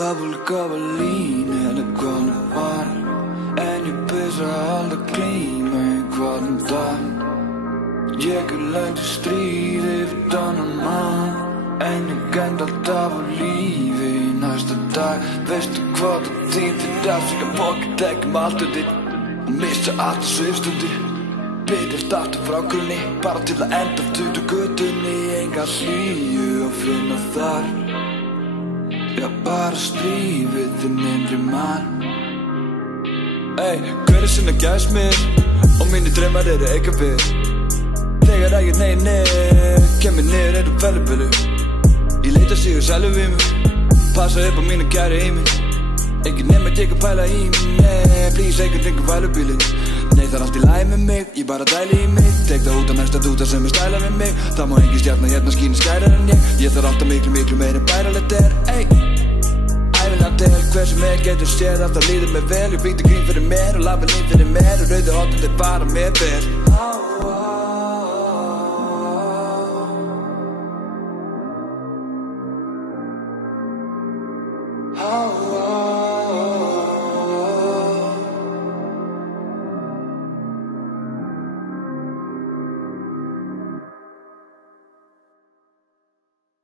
Double Gabalín eða hvað nú var. En ég pissa alltaf glíma í hvaðan dag. Ég lent í stríði við annan mann, en ég end alltaf á lífi í næsta dag. Veistu hvað það þýðir að segja pocket ekki allt undir og missa allt á svipstundi. Byrjast aftur frá grunni, bara til að enda út úr götunni. Enga hlýju að finna þar, já bara stríð við þinn innri mann. Hver sinna gæst mér og mínir draumar eru eitthvað við. Þegar að ég nei, kemur niður eru fellibölu. Ég leita sig og sælum við mig, passa upp á mínu kæri í mig. Engin nefn að ég að pæla í mig, please einhvern ringur vælubílinn. Nei það allt í lagi með mig, ég bara dæli í mig. Tek það út á næsta dúta sem stæla með mig. Það má engin stjarna hérna skína skærar en ég. Ég þarf alltaf miklu meir en bæralegt Ævilangt hver sem getur séð, alltaf líður mér vel. Ég býti grín fyrir mér og lafa lín fyrir mér, og rauði hóttin þeir bara mér vel.